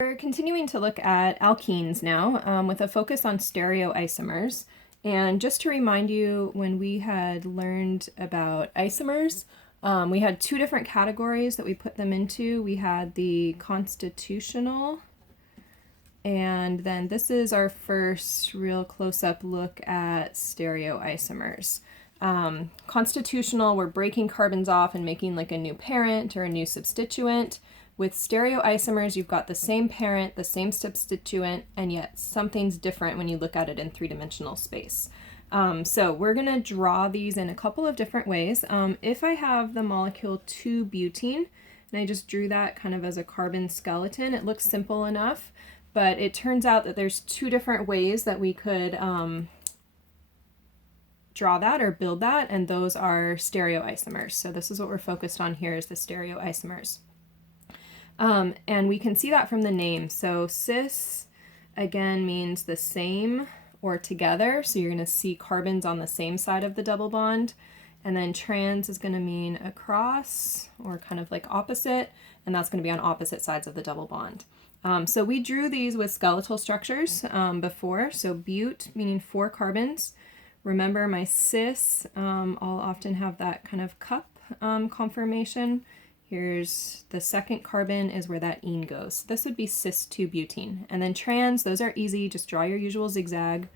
We're continuing to look at alkenes now with a focus on stereoisomers. And just to remind you, when we had learned about isomers, we had two different categories that we put them into. We had the constitutional, and then this is our first real close-up look at stereoisomers. Constitutional, we're breaking carbons off and making like a new parent or a new substituent. With stereoisomers, you've got the same parent, the same substituent, and yet something's different when you look at it in three-dimensional space. So we're going to draw these in a couple of different ways. If I have the molecule 2-butene, and I just drew that kind of as a carbon skeleton, it looks simple enough, but it turns out that there's two different ways that we could draw that or build that, and those are stereoisomers. So this is what we're focused on here, is the stereoisomers. And we can see that from the name. So cis, again, means the same or together. So you're going to see carbons on the same side of the double bond. And then trans is going to mean across or kind of like opposite. And that's going to be on opposite sides of the double bond. So we drew these with skeletal structures before. So bute, meaning 4 carbons. Remember my cis, I'll often have that kind of cup conformation. Here's the second carbon is where that ene goes. This would be cis-2-butene. And then trans, those are easy. Just draw your usual zigzag.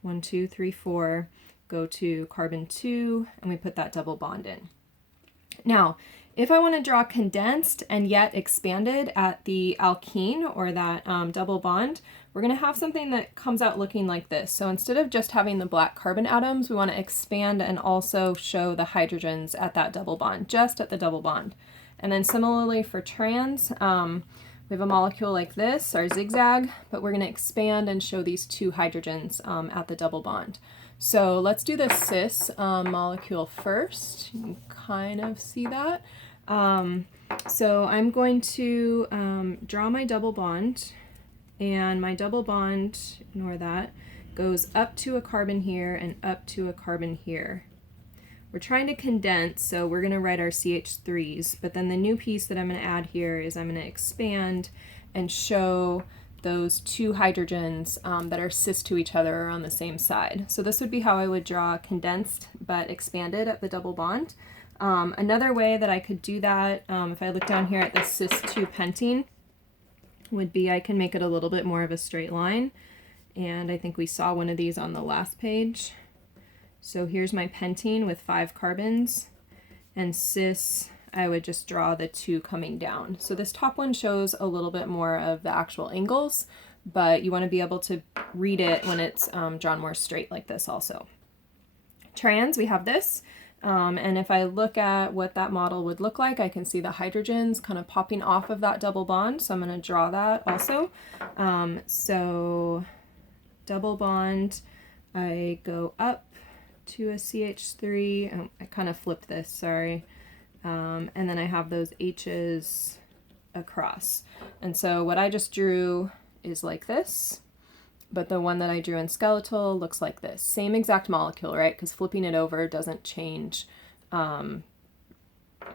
1, 2, 3, 4. Go to carbon 2, and we put that double bond in. Now, if I want to draw condensed and yet expanded at the alkene, or that double bond, we're going to have something that comes out looking like this. So instead of just having the black carbon atoms, we want to expand and also show the hydrogens at that double bond, just at the double bond. And then similarly for trans, we have a molecule like this, our zigzag, but we're going to expand and show these 2 hydrogens at the double bond. So let's do the cis molecule first. You can kind of see that. So I'm going to draw my double bond, and my double bond, ignore that, goes up to a carbon here and up to a carbon here. We're trying to condense, so we're going to write our CH3s, but then the new piece that I'm going to add here is I'm going to expand and show those 2 hydrogens that are cis to each other or on the same side. So this would be how I would draw condensed but expanded at the double bond. Another way that I could do that, if I look down here at the cis-2-pentene, would be I can make it a little bit more of a straight line, and I think we saw one of these on the last page. So here's my pentene with 5 carbons, and cis, I would just draw the 2 coming down. So this top one shows a little bit more of the actual angles, but you want to be able to read it when it's drawn more straight like this also. Trans, we have this, and if I look at what that model would look like, I can see the hydrogens kind of popping off of that double bond, so I'm going to draw that also. So double bond, I go up to a CH3, oh, I kind of flipped this, sorry, and then I have those H's across. And so what I just drew is like this, but the one that I drew in skeletal looks like this. Same exact molecule, right? Because flipping it over doesn't change the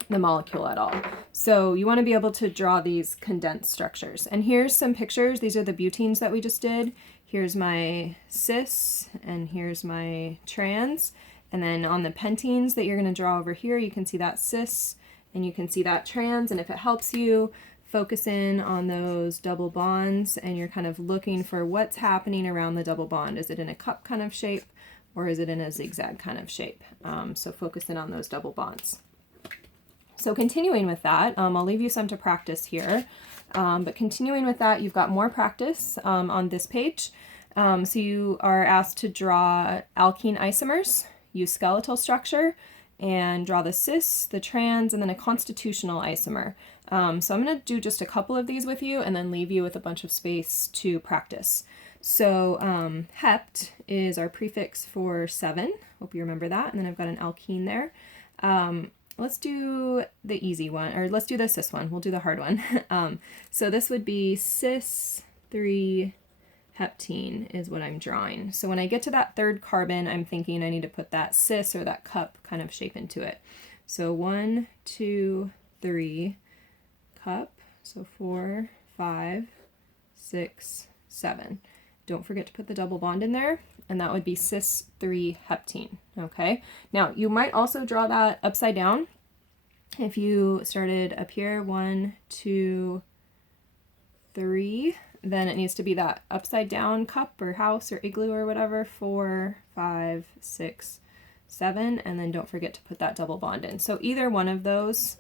molecule at all. So you want to be able to draw these condensed structures. And here's some pictures. These are the butenes that we just did. Here's my cis, and here's my trans. And then on the pentenes that you're going to draw over here, you can see that cis, and you can see that trans. And if it helps you, focus in on those double bonds, and you're kind of looking for what's happening around the double bond. Is it in a cup kind of shape, or is it in a zigzag kind of shape? So focus in on those double bonds. So continuing with that, I'll leave you some to practice here. But continuing with that, you've got more practice on this page. So you are asked to draw alkene isomers, use skeletal structure, and draw the cis, the trans, and then a constitutional isomer. So I'm going to do just a couple of these with you and then leave you with a bunch of space to practice. So hept is our prefix for 7. Hope you remember that. And then I've got an alkene there. Let's do the easy one, or let's do the cis one. We'll do the hard one. So this would be cis-3 heptene is what I'm drawing. So when I get to that 3rd carbon, I'm thinking I need to put that cis or that cup kind of shape into it. So 1, 2, 3, cup. So 4, 5, 6, 7. Don't forget to put the double bond in there, and that would be cis 3 heptene. Okay, now you might also draw that upside down. If you started up here, 1, 2, 3, then it needs to be that upside down cup or house or igloo or whatever, 4, 5, 6, 7, and then don't forget to put that double bond in. So either one of those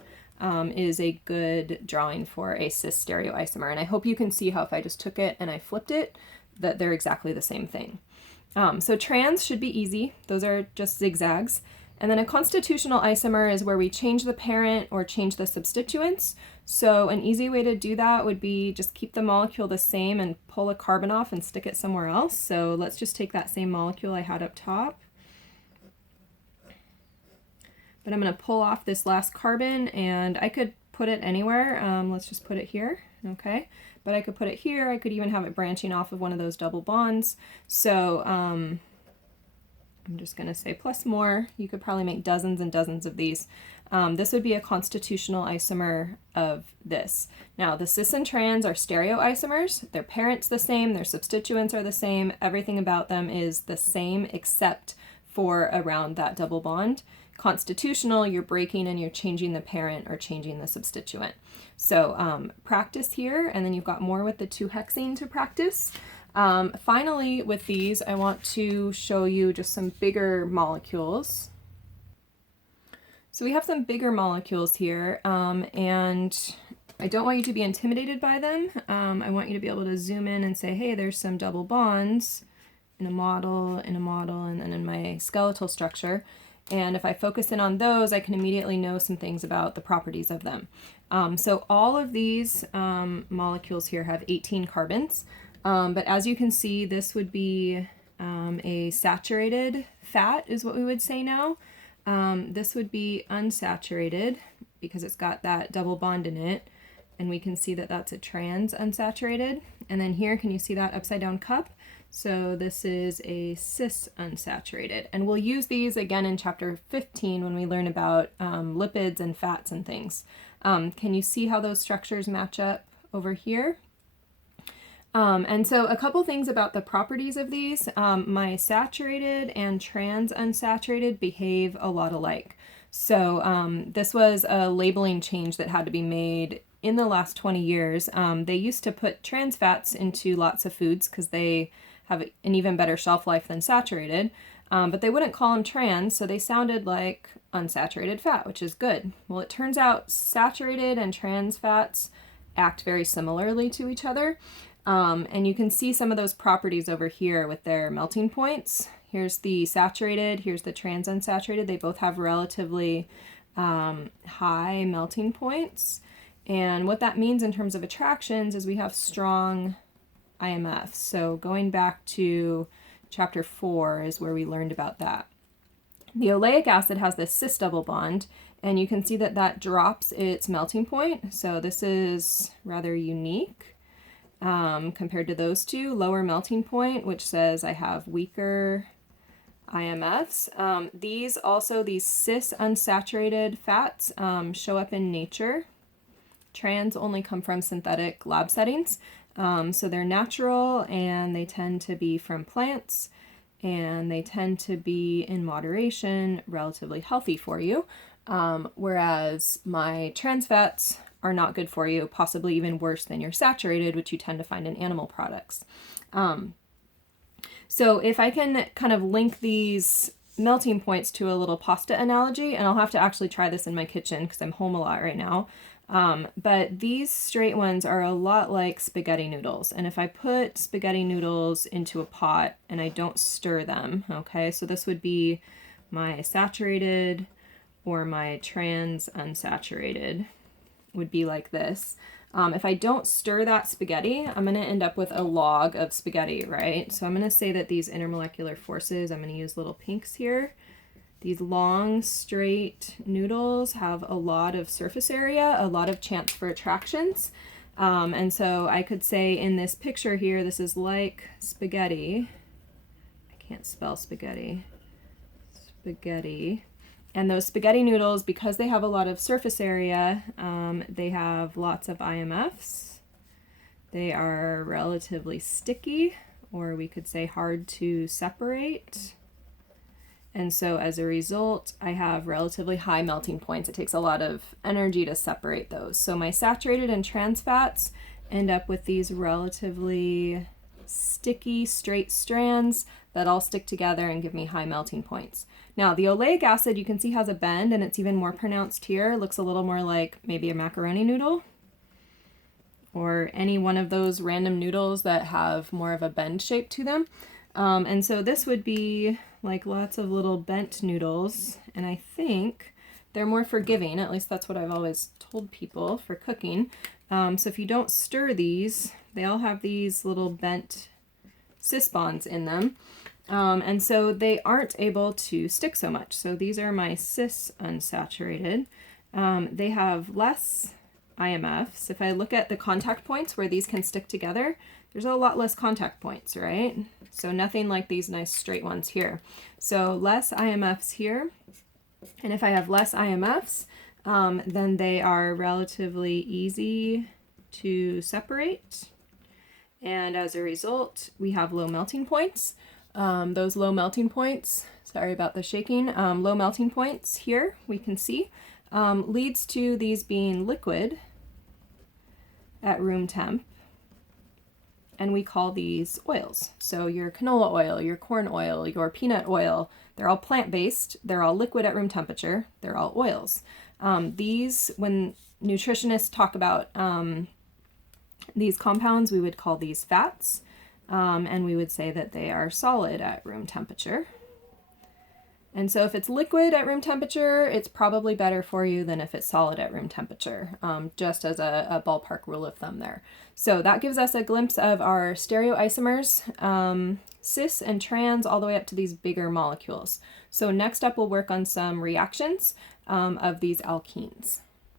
is a good drawing for a cis stereoisomer, and I hope you can see how if I just took it and I flipped it, that they're exactly the same thing. So trans should be easy. Those are just zigzags. And then a constitutional isomer is where we change the parent or change the substituents. So an easy way to do that would be just keep the molecule the same and pull a carbon off and stick it somewhere else. So let's just take that same molecule I had up top. But I'm going to pull off this last carbon, and I could put it anywhere. Let's just put it here, okay? But I could put it here. I could even have it branching off of one of those double bonds. So I'm just going to say plus more. You could probably make dozens and dozens of these. This would be a constitutional isomer of this. Now, the cis and trans are stereoisomers. Their parent's the same. Their substituents are the same. Everything about them is the same except for around that double bond. Constitutional, you're breaking and you're changing the parent or changing the substituent. So practice here, and then you've got more with the 2-hexene to practice. Finally, with these, I want to show you just some bigger molecules. So we have some bigger molecules here, and I don't want you to be intimidated by them. I want you to be able to zoom in and say, hey, there's some double bonds in a model, and then in my skeletal structure. And if I focus in on those, I can immediately know some things about the properties of them. So all of these molecules here have 18 carbons. But as you can see, this would be a saturated fat is what we would say now. This would be unsaturated because it's got that double bond in it. And we can see that that's a trans unsaturated. And then here, can you see that upside down cup? So this is a cis unsaturated. And we'll use these again in chapter 15 when we learn about lipids and fats and things. Can you see how those structures match up over here? And so a couple things about the properties of these. My saturated and trans unsaturated behave a lot alike. So this was a labeling change that had to be made in the last 20 years. They used to put trans fats into lots of foods because they have an even better shelf life than saturated, but they wouldn't call them trans, so they sounded like unsaturated fat, which is good. Well, it turns out saturated and trans fats act very similarly to each other, and you can see some of those properties over here with their melting points. Here's the saturated, here's the trans unsaturated. They both have relatively high melting points, and what that means in terms of attractions is we have strong IMFs. So going back to chapter 4 is where we learned about that. The oleic acid has this cis double bond, and you can see that that drops its melting point. So this is rather unique compared to those two. Lower melting point, which says I have weaker IMFs. These cis unsaturated fats show up in nature. Trans only come from synthetic lab settings. So they're natural, and they tend to be from plants, and they tend to be in moderation relatively healthy for you, whereas my trans fats are not good for you, possibly even worse than your saturated, which you tend to find in animal products. So if I can kind of link these melting points to a little pasta analogy, and I'll have to actually try this in my kitchen because I'm home a lot right now. But these straight ones are a lot like spaghetti noodles. And if I put spaghetti noodles into a pot and I don't stir them, okay, so this would be my saturated or my trans unsaturated would be like this. If I don't stir that spaghetti, I'm going to end up with a log of spaghetti, right? So I'm going to say that these intermolecular forces, I'm going to use little pinks here. These long, straight noodles have a lot of surface area, a lot of chance for attractions. And so I could say in this picture here, this is like spaghetti. I can't spell spaghetti. Spaghetti. And those spaghetti noodles, because they have a lot of surface area, they have lots of IMFs. They are relatively sticky, or we could say hard to separate. And so as a result, I have relatively high melting points. It takes a lot of energy to separate those. So my saturated and trans fats end up with these relatively sticky, straight strands that all stick together and give me high melting points. Now, the oleic acid, you can see, has a bend, and it's even more pronounced here. It looks a little more like maybe a macaroni noodle, or any one of those random noodles that have more of a bend shape to them. And so this would be like lots of little bent noodles, and I think they're more forgiving. At least that's what I've always told people for cooking. So if you don't stir these, they all have these little bent cis bonds in them. And so they aren't able to stick so much. So these are my cis unsaturated. They have less IMFs. If I look at the contact points where these can stick together, there's a lot less contact points, right? So nothing like these nice straight ones here. So less IMFs here. And if I have less IMFs, then they are relatively easy to separate. And as a result, we have low melting points. Those low melting points, sorry about the shaking, low melting points here we can see leads to these being liquid at room temp. And we call these oils. So your canola oil, your corn oil, your peanut oil, they're all plant-based, they're all liquid at room temperature, they're all oils. These, when nutritionists talk about these compounds, we would call these fats, and we would say that they are solid at room temperature. And so if it's liquid at room temperature, it's probably better for you than if it's solid at room temperature, just as a ballpark rule of thumb there. So that gives us a glimpse of our stereoisomers, cis and trans, all the way up to these bigger molecules. So next up, we'll work on some reactions of these alkenes.